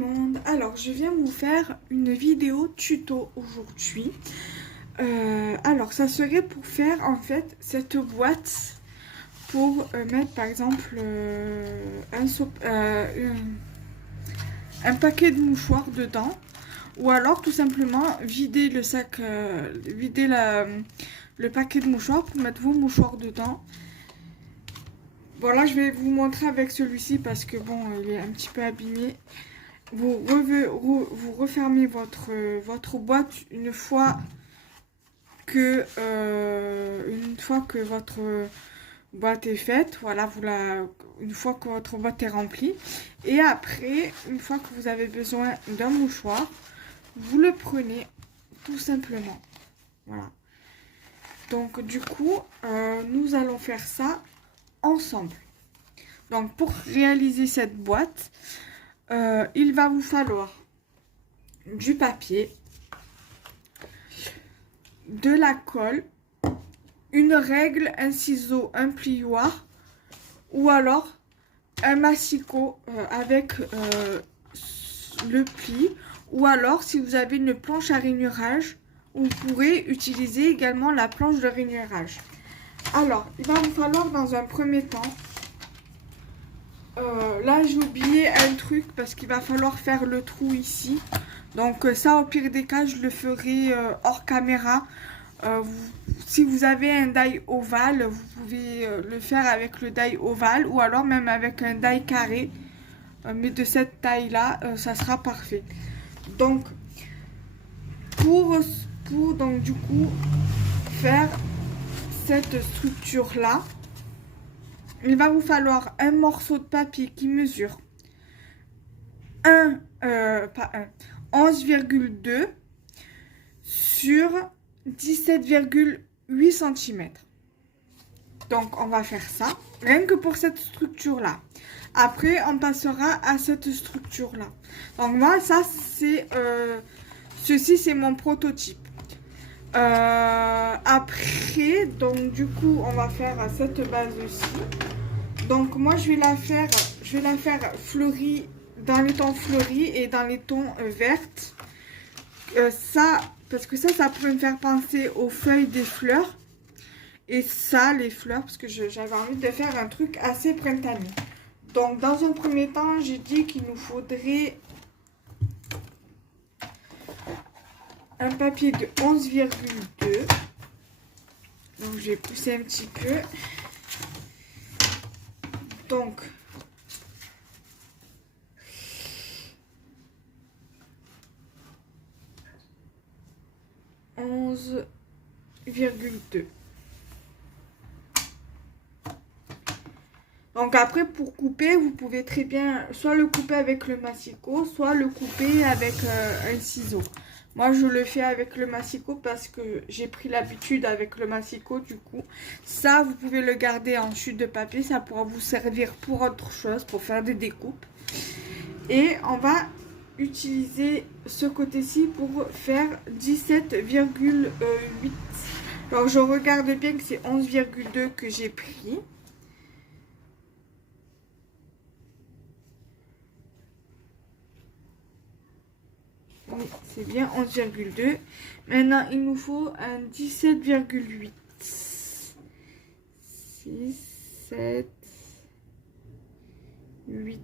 monde, alors je viens vous faire une vidéo tuto aujourd'hui. Alors ça serait pour faire en fait cette boîte pour mettre par exemple un paquet de mouchoirs dedans, ou alors tout simplement vider le sac, vider le paquet de mouchoirs pour mettre vos mouchoirs dedans. Voilà, je vais vous montrer avec celui-ci parce que bon, il est un petit peu abîmé. Vous refermez votre boîte une fois que votre boîte est faite. Voilà, une fois que votre boîte est remplie. Et après, une fois que vous avez besoin d'un mouchoir, vous le prenez tout simplement. Voilà. Donc du coup, nous allons faire ça ensemble. Donc pour réaliser cette boîte, il va vous falloir du papier, de la colle, une règle, un ciseau, un plioir, ou alors un massicot avec le pli, ou alors si vous avez une planche à rainurage, vous pourrez utiliser également la planche de rainurage. Alors, il va vous falloir dans un premier temps, là j'ai oublié un truc parce qu'il va falloir faire le trou ici. Donc ça, au pire des cas, je le ferai hors caméra. Si vous avez un die ovale, vous pouvez le faire avec le die ovale ou alors même avec un die carré. Mais de cette taille-là, ça sera parfait. Donc, pour donc du coup faire cette structure-là, il va vous falloir un morceau de papier qui mesure 11,2 sur 17,8 cm. Donc on va faire ça, rien que pour cette structure-là. Après, on passera à cette structure-là. Donc moi, ça, c'est... ceci, c'est mon prototype. Après, donc du coup, on va faire cette base-ci. Donc moi, je vais la faire fleurie, dans les tons fleuris et dans les tons vertes. Ça, parce que ça pourrait me faire penser aux feuilles des fleurs. Et ça, les fleurs, parce que j'avais envie de faire un truc assez printanier. Donc, dans un premier temps, j'ai dit qu'il nous faudrait un papier de 11,2. Donc, je vais pousser un petit peu. Donc, onze virgule deux. Donc après, pour couper, vous pouvez très bien soit le couper avec le massicot, soit le couper avec un ciseau. Moi, je le fais avec le massicot parce que j'ai pris l'habitude avec le massicot. Du coup, ça, vous pouvez le garder en chute de papier. Ça pourra vous servir pour autre chose, pour faire des découpes. Et on va utiliser ce côté-ci pour faire 17,8. Alors, je regarde bien que c'est 11,2 que j'ai pris. Oui, c'est bien 11,2. Maintenant, il nous faut un 17,8. 6, 7, 8.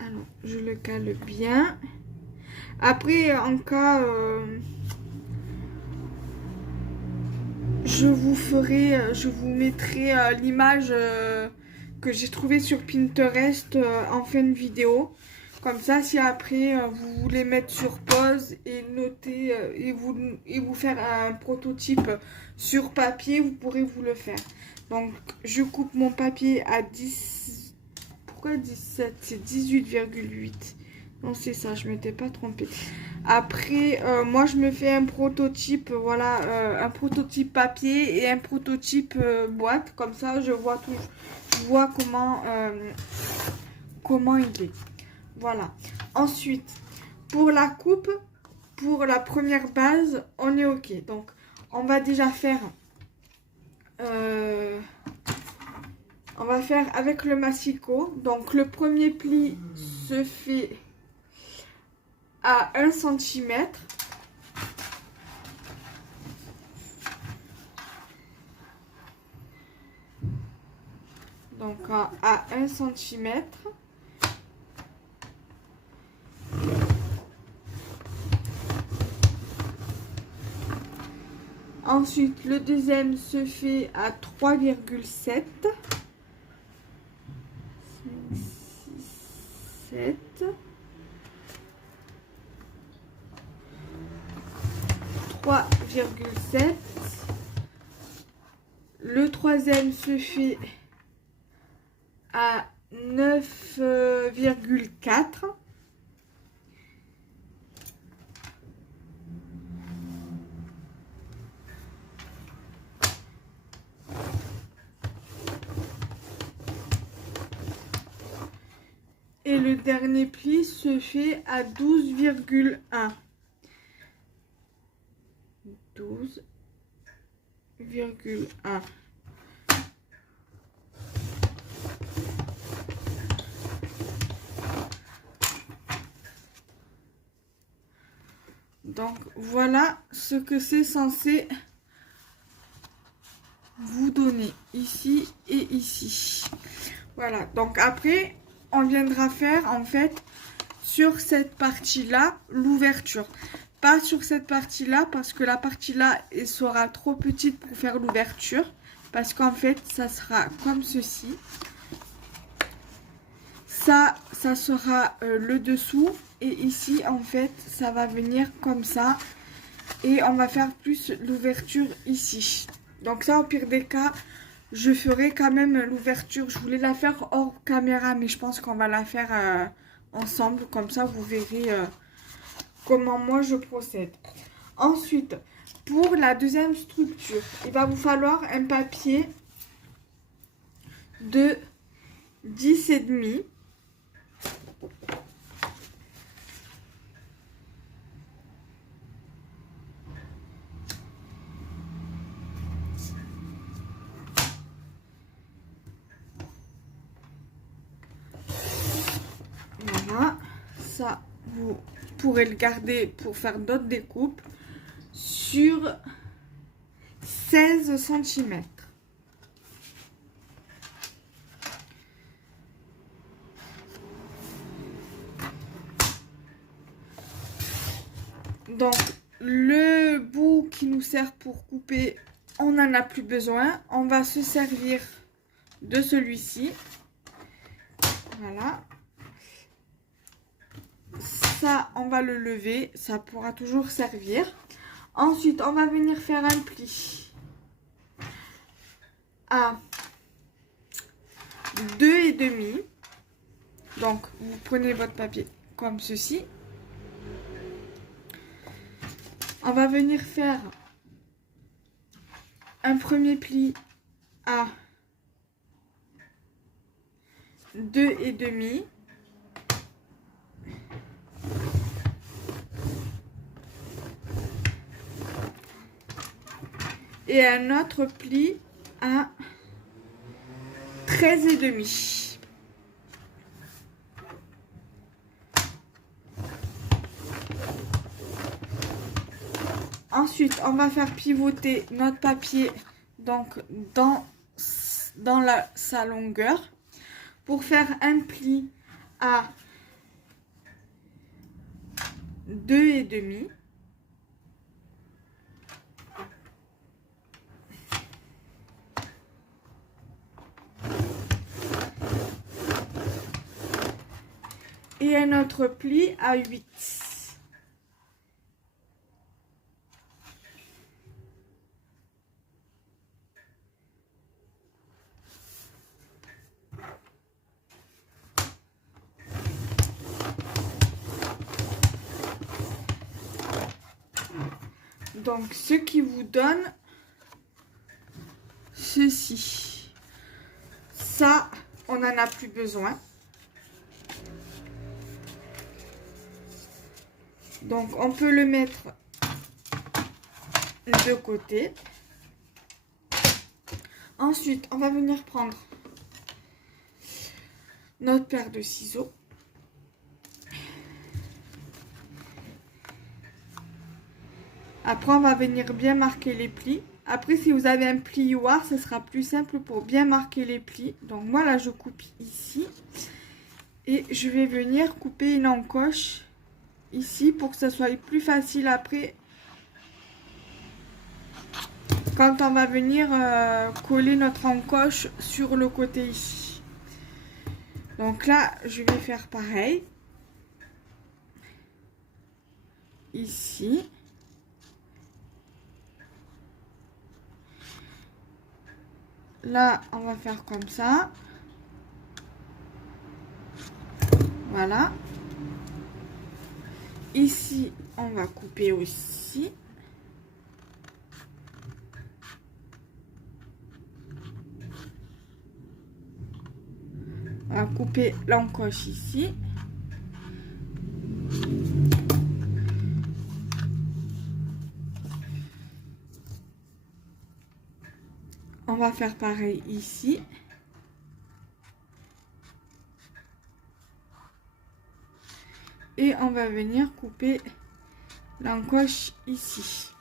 Alors, je le cale bien. Après, en cas... je vous mettrai l'image que j'ai trouvée sur Pinterest en fin de vidéo. Comme ça, si après vous voulez mettre sur pause et noter et vous faire un prototype sur papier, vous pourrez vous le faire. Donc, je coupe mon papier à 10. Pourquoi 17? C'est 18,8. Non, c'est ça, je ne m'étais pas trompée. Après, moi, je me fais un prototype, voilà, un prototype papier et un prototype boîte. Comme ça, je vois comment il est. Voilà. Ensuite, pour la coupe, pour la première base, on est OK. Donc, on va déjà faire On va faire avec le massicot. Donc le premier pli se fait à 1 cm. Donc à 1 cm. Ensuite, le deuxième se fait à 3,7. 7. Le troisième se fait à 9,4. Et le dernier pli se fait à 12,1. 12,1. Donc voilà ce que c'est censé vous donner ici et ici. Voilà, donc après on viendra faire en fait sur cette partie là l'ouverture, pas sur cette partie là parce que la partie là elle sera trop petite pour faire l'ouverture, parce qu'en fait ça sera comme ceci. Ça sera le dessous, et ici en fait ça va venir comme ça, et on va faire plus l'ouverture ici. Donc ça, au pire des cas, je ferai quand même l'ouverture. Je voulais la faire hors caméra, mais je pense qu'on va la faire ensemble. Comme ça, vous verrez comment moi je procède. Ensuite, pour la deuxième structure, il va vous falloir un papier de 10,5. Voilà, ça vous pourrez le garder pour faire d'autres découpes sur 16 cm. Donc le bout qui nous sert pour couper, on n'en a plus besoin. On va se servir de celui-ci. Voilà. Ça, on va le lever. Ça pourra toujours servir. Ensuite, on va venir faire un pli à 2,5. Donc, vous prenez votre papier comme ceci. On va venir faire un premier pli à 2,5. Et un autre pli à 13,5. Ensuite, on va faire pivoter notre papier donc dans sa longueur pour faire un pli à 2,5. Et un autre pli à 8. Donc, ce qui vous donne ceci. Ça, on n'en a plus besoin. Donc, on peut le mettre de côté. Ensuite, on va venir prendre notre paire de ciseaux. Après, on va venir bien marquer les plis. Après, si vous avez un plioir, ce sera plus simple pour bien marquer les plis. Donc, moi, là, je coupe ici. Et je vais venir couper une encoche ici pour que ça soit plus facile après. Quand on va venir coller notre encoche sur le côté ici. Donc là, je vais faire pareil. Ici. Là, on va faire comme ça. Voilà. Ici, on va couper aussi. On va couper l'encoche ici. On va faire pareil ici. Et on va venir couper l'encoche ici.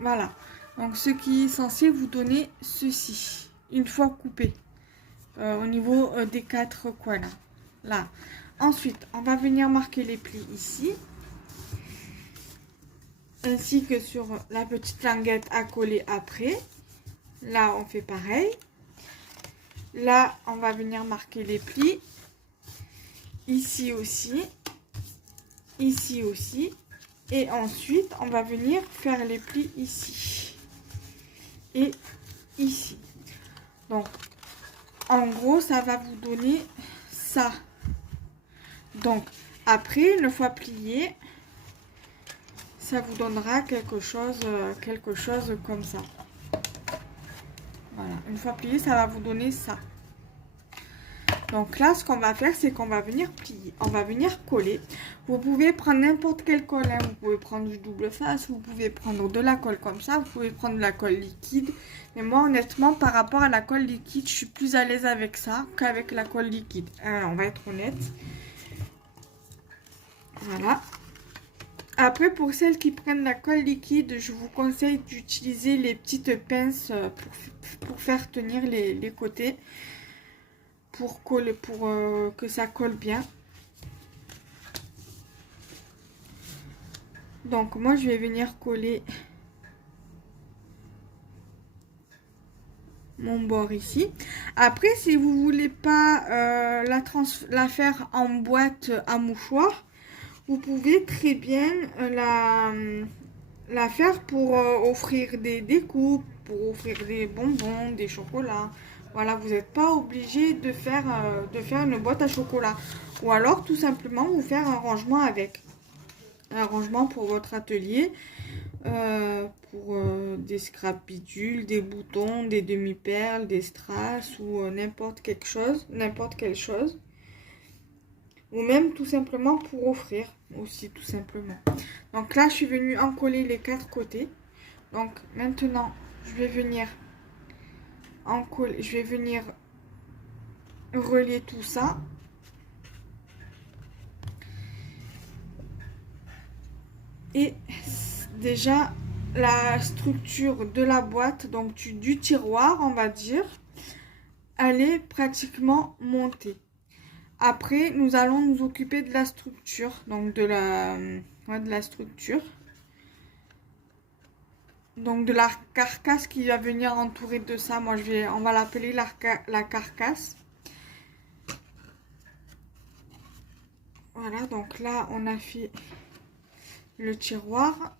Voilà. Donc, ce qui est censé vous donner ceci. Une fois coupé. Au niveau des 4 coins là. Là. Ensuite, on va venir marquer les plis ici. Ainsi que sur la petite languette à coller après. Là, on fait pareil. Là, on va venir marquer les plis. Ici aussi. Ici aussi. Et ensuite, on va venir faire les plis ici. Et ici. Donc, en gros, ça va vous donner ça. Donc, après, une fois plié, ça vous donnera quelque chose comme ça. Voilà, une fois plié, ça va vous donner ça. Donc là, ce qu'on va faire, c'est qu'on va venir plier. On va venir coller. Vous pouvez prendre n'importe quelle colle. Hein. Vous pouvez prendre du double face. Vous pouvez prendre de la colle comme ça. Vous pouvez prendre de la colle liquide. Mais moi, honnêtement, par rapport à la colle liquide, je suis plus à l'aise avec ça qu'avec la colle liquide. On va être honnête. Voilà. Après, pour celles qui prennent la colle liquide, je vous conseille d'utiliser les petites pinces pour faire tenir les côtés. Pour que ça colle bien. Donc moi je vais venir coller mon bord ici. Après, si vous voulez pas la faire en boîte à mouchoir, vous pouvez très bien la faire pour offrir des découpes, pour offrir des bonbons, des chocolats. Voilà, vous n'êtes pas obligé de faire une boîte à chocolat. Ou alors, tout simplement, vous faire un rangement avec. Un rangement pour votre atelier. Pour des scraps bidules, des boutons, des demi-perles, des strass ou n'importe quelle chose. Ou même tout simplement pour offrir aussi, tout simplement. Donc là, je suis venue en coller les 4 côtés. Donc maintenant, je vais venir relier tout ça. Et déjà, la structure de la boîte, donc du tiroir, on va dire, elle est pratiquement montée. Après, nous allons nous occuper de la structure, donc de la structure. Donc de la carcasse qui va venir entourer de ça. Moi, on va l'appeler la carcasse. Voilà, donc là, on a fait le tiroir.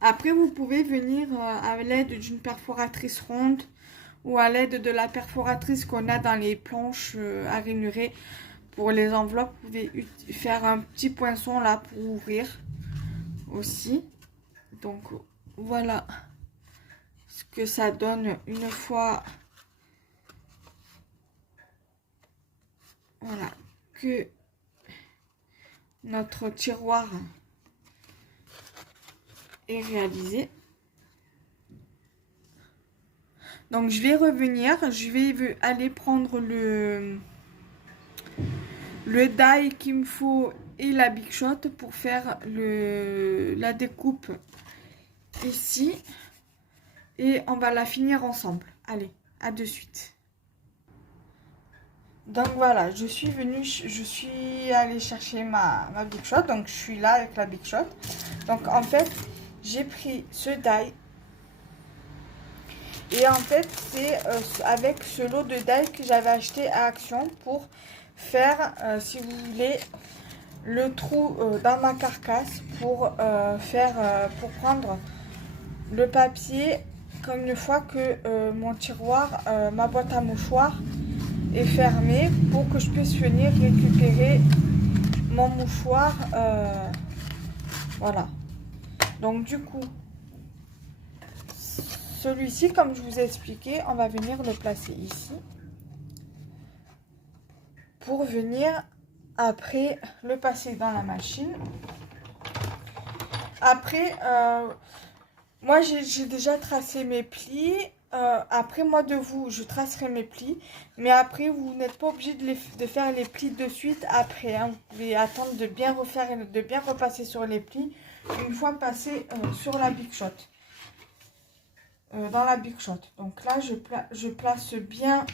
Après, vous pouvez venir à l'aide d'une perforatrice ronde ou à l'aide de la perforatrice qu'on a dans les planches à ranurer pour les enveloppes. Vous pouvez faire un petit poinçon là pour ouvrir aussi. Donc voilà ce que ça donne une fois que notre tiroir est réalisé. Donc je vais revenir, je vais aller prendre le die qu'il me faut et la Big Shot pour faire la découpe ici. Et on va la finir ensemble. Allez, à de suite. Donc voilà, je suis allée chercher ma Big Shot. Donc je suis là avec la Big Shot. Donc en fait, j'ai pris ce die. Et en fait, c'est avec ce lot de die que j'avais acheté à Action pour faire, si vous voulez, le trou dans ma carcasse pour pour prendre le papier comme une fois que mon tiroir, ma boîte à mouchoirs est fermée pour que je puisse venir récupérer mon mouchoir. Voilà. Donc du coup, celui-ci, comme je vous ai expliqué, on va venir le placer ici pour venir après le passer dans la machine. Après, moi j'ai déjà tracé mes plis. Après, moi de vous, je tracerai mes plis. Mais après, vous n'êtes pas obligé de faire les plis de suite après. Hein. Vous pouvez attendre de bien refaire, de bien repasser sur les plis une fois passé sur la Big Shot. Dans la Big Shot. Donc là, je place bien.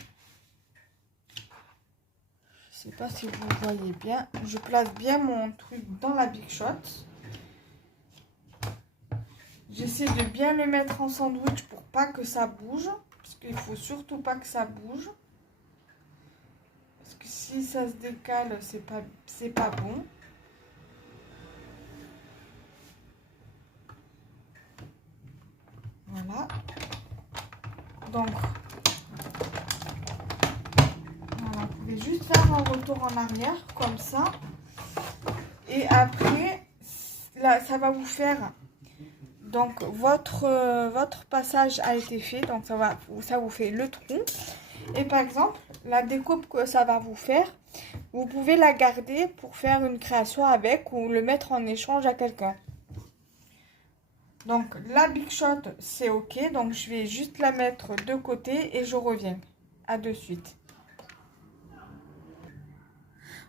Je sais pas si vous voyez bien. Je place bien mon truc dans la Big Shot. J'essaie de bien le mettre en sandwich pour pas que ça bouge. Parce qu'il faut surtout pas que ça bouge. Parce que si ça se décale, c'est pas bon. Voilà. Donc, voilà, vous pouvez juste faire un retour en arrière, comme ça. Et après, là, ça va vous faire... Donc, votre passage a été fait. Donc, ça vous fait le trou. Et par exemple, la découpe que ça va vous faire, vous pouvez la garder pour faire une création avec ou le mettre en échange à quelqu'un. Donc, la Big Shot, c'est OK. Donc, je vais juste la mettre de côté et je reviens. À de suite.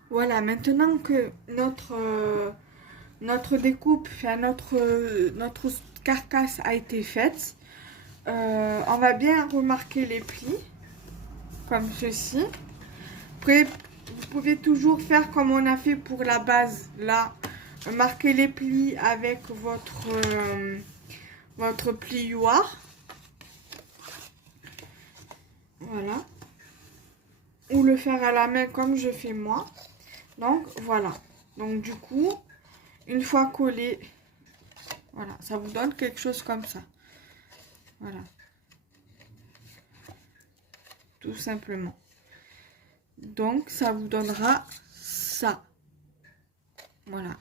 Voilà, maintenant que notre découpe, enfin notre carcasse a été faite, on va bien remarquer les plis, comme ceci. Après, vous pouvez toujours faire comme on a fait pour la base, là, marquer les plis avec votre plioir. Voilà. Ou le faire à la main comme je fais moi. Donc, voilà. Donc, du coup, une fois collé, voilà, ça vous donne quelque chose comme ça. Voilà. Tout simplement. Donc, ça vous donnera ça. Voilà.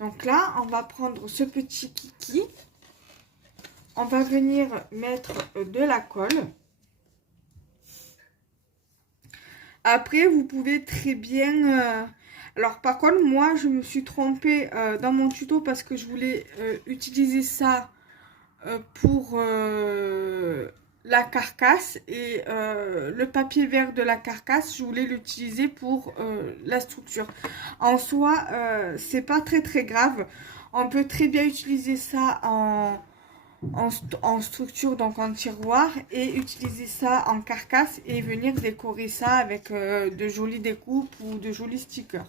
Donc là, on va prendre ce petit kiki. On va venir mettre de la colle. Après, vous pouvez très bien... alors, par contre, moi, je me suis trompée dans mon tuto parce que je voulais utiliser ça pour la carcasse. Et le papier vert de la carcasse, je voulais l'utiliser pour la structure. En soi, c'est pas très grave. On peut très bien utiliser ça en structure, donc en tiroir, et utiliser ça en carcasse et venir décorer ça avec de jolies découpes ou de jolis stickers.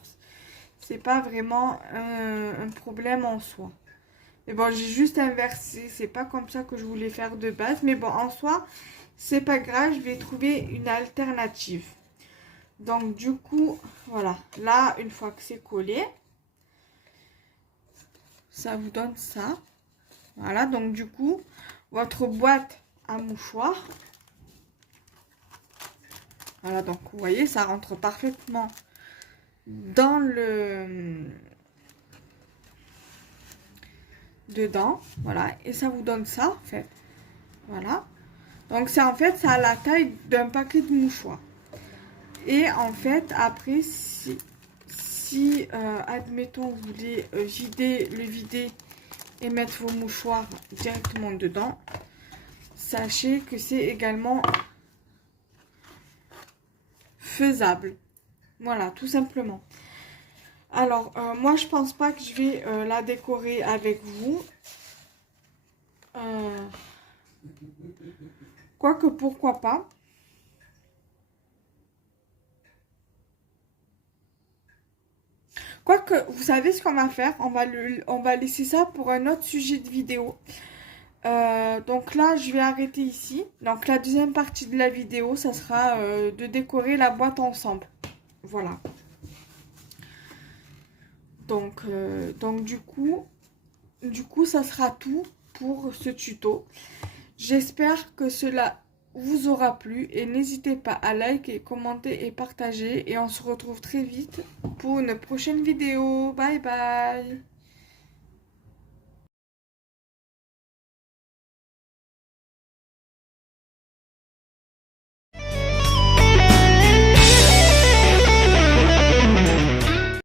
C'est pas vraiment un problème en soi. Mais bon, j'ai juste inversé, c'est pas comme ça que je voulais faire de base, mais bon, en soi, c'est pas grave, je vais trouver une alternative. Donc du coup, voilà, là, une fois que c'est collé, ça vous donne ça. Voilà, donc du coup, votre boîte à mouchoirs. Voilà, donc vous voyez, ça rentre parfaitement dans dedans. Voilà, et ça vous donne ça, en fait. Voilà. Donc, c'est en fait, ça a la taille d'un paquet de mouchoirs. Et en fait, après, si admettons, vous voulez le vider et mettre vos mouchoirs directement dedans, sachez que c'est également faisable. Voilà, tout simplement. Alors, moi, je pense pas que je vais la décorer avec vous. Quoique, pourquoi pas. Quoique, vous savez ce qu'on va faire? On va laisser ça pour un autre sujet de vidéo. Donc là, je vais arrêter ici. Donc la deuxième partie de la vidéo, ça sera de décorer la boîte ensemble. Voilà. Donc du coup, ça sera tout pour ce tuto. J'espère que cela vous aura plu et n'hésitez pas à liker, commenter et partager. Et on se retrouve très vite pour une prochaine vidéo. Bye bye!